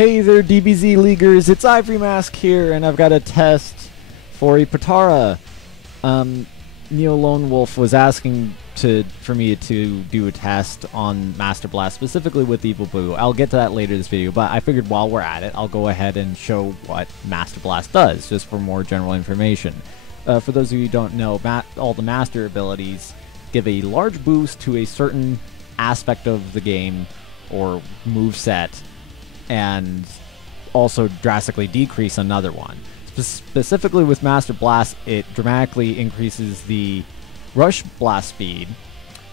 Hey there, DBZ Leaguers, it's Ivory Mask here, and I've got a test for a Potara. Neo Lone Wolf was asking for me to do a test on Master Blast, specifically with Evil Buu. I'll get to that later in this video, but I figured while we're at it, I'll go ahead and show what Master Blast does, just for more general information. For those of you who don't know, all the Master abilities give a large boost to a certain aspect of the game, or move set, and also drastically decrease another one. Specifically with Master Blast, it dramatically increases the rush blast speed,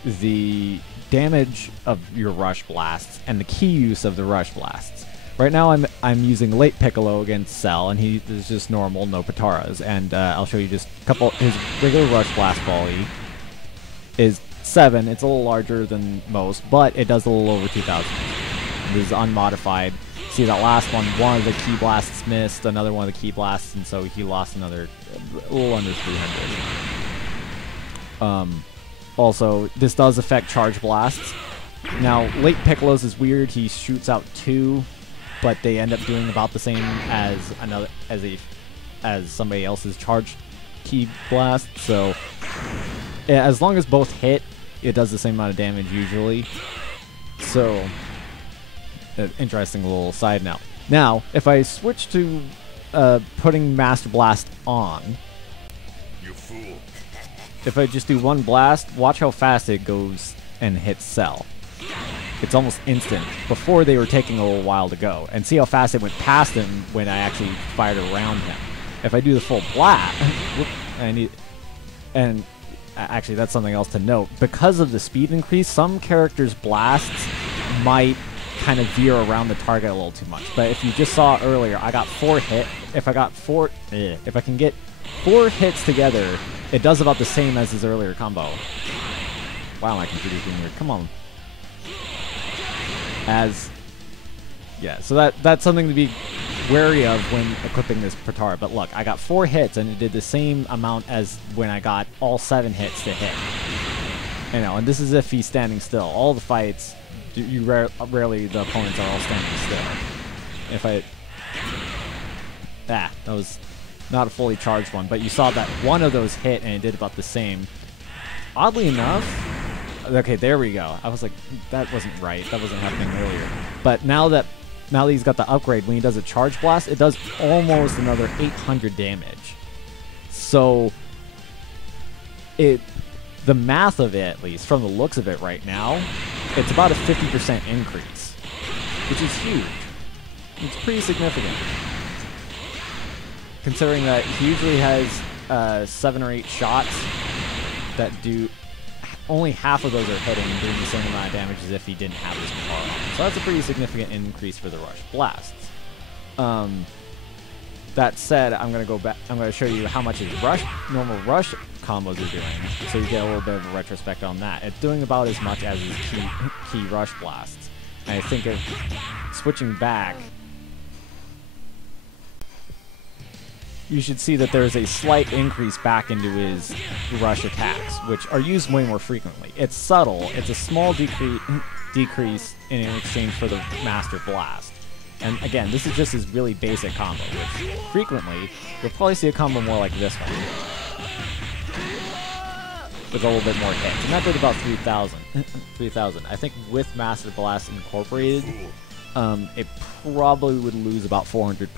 the damage of your rush blasts, and the key use of the rush blasts. Right now I'm using Late Piccolo against Cell, and he is just normal, no Pataras. And I'll show you just a couple. His regular rush blast volley is 7. It's a little larger than most, but it does a little over 2,000. This is unmodified. See that last one of the key blasts missed, another one of the key blasts, and so he lost another, a little under 300. Also, this does affect charge blasts. Now, Late Piccolo's is weird. He shoots out 2, but they end up doing about the same as somebody else's charge key blast. So, yeah, as long as both hit, it does the same amount of damage usually. So, an interesting little side note. Now, if I switch to putting Master Blast on, you fool. If I just do one blast, watch how fast it goes and hits Cell. It's almost instant. Before, they were taking a little while to go. And see how fast it went past him when I actually fired around him. If I do the full blast, and actually that's something else to note. Because of the speed increase, some characters' blasts might kind of veer around the target a little too much. But if you just saw earlier, I got 4 hit. If I can get 4 hits together, it does about the same as his earlier combo. Wow, my computer's being weird. Come on. Yeah, so that's something to be wary of when equipping this Potara. But look, I got 4 hits, and it did the same amount as when I got all 7 hits to hit. You know, and this is if he's standing still. All the fights, rarely the opponents are all standing still. That was not a fully charged one, but you saw that one of those hit and it did about the same. Oddly enough, okay, there we go. I was like, that wasn't right. That wasn't happening earlier. But now that he's got the upgrade, when he does a charge blast, it does almost another 800 damage. So the math of it, at least from the looks of it right now, it's about a 50% increase, which is huge. It's pretty significant, considering that he usually has 7 or 8 shots that do only half of those are hitting and doing the same amount of damage as if he didn't have his Potara on. So that's a pretty significant increase for the rush blasts. That said, I'm going to go back. I'm going to show you how much his normal rush combos are doing, so you get a little bit of a retrospect on that. It's doing about as much as his key rush blasts. And I think of switching back, you should see that there's a slight increase back into his rush attacks, which are used way more frequently. It's subtle. It's a small decrease in exchange for the Master Blast. And again, this is just his really basic combo, which frequently, you'll probably see a combo more like this one, with a little bit more hits. And that did about 3,000. 3,000. I think with Master Blast incorporated, it probably would lose about 400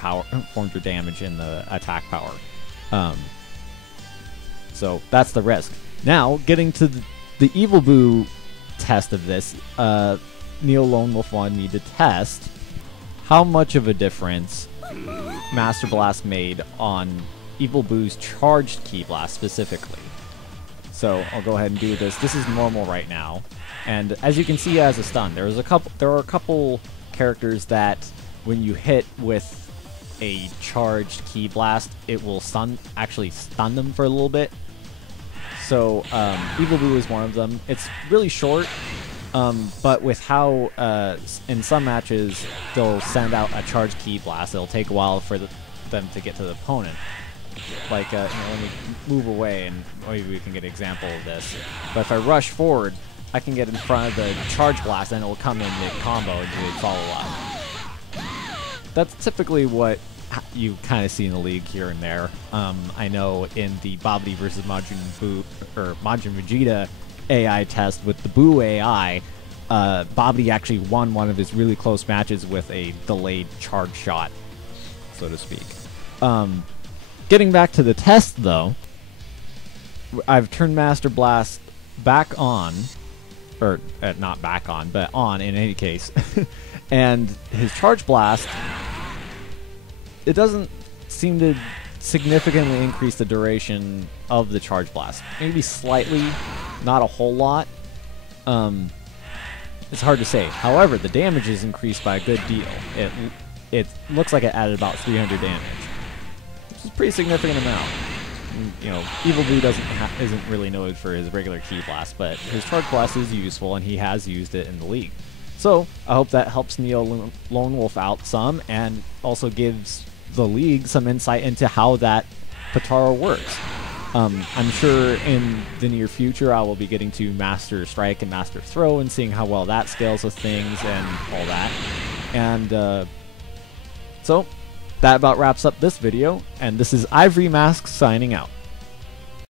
damage in the attack power. So that's the risk. Now, getting to the Evil Buu test of this, Neo Lone Wolf wanted me to test how much of a difference Master Blast made on Evil Buu's charged key blast specifically. So I'll go ahead and do this. This is normal right now, and as you can see, he has a stun. There are a couple characters that when you hit with a charged key blast, it will actually stun them for a little bit. So Evil Buu is one of them. It's really short, but with how in some matches they'll send out a charged key blast, it'll take a while for them to get to the opponent. Like, let me move away and maybe we can get an example of this. But if I rush forward, I can get in front of the charge blast and it will come in mid-combo and do a follow-up. that's typically what you kind of see in the league here and there. I know in the Babidi versus Majin Buu or Majin Vegeta AI test with the Buu AI, Babidi actually won one of his really close matches with a delayed charge shot, so to speak. Getting back to the test, though, I've turned Master Blast back on, or not back on, but on in any case, and his Charge Blast, it doesn't seem to significantly increase the duration of the Charge Blast. Maybe slightly, not a whole lot. It's hard to say. However, the damage is increased by a good deal. It looks like it added about 300 damage, which is a pretty significant amount. You know, Evil Buu isn't really noted for his regular Ki Blast, but his Charge Blast is useful, and he has used it in the league. So, I hope that helps Neo Lone Wolf out some, and also gives the league some insight into how that Potara works. I'm sure in the near future I will be getting to Master Strike and Master Throw and seeing how well that scales with things and all that. And so, that about wraps up this video, and this is Ivory Mask signing out.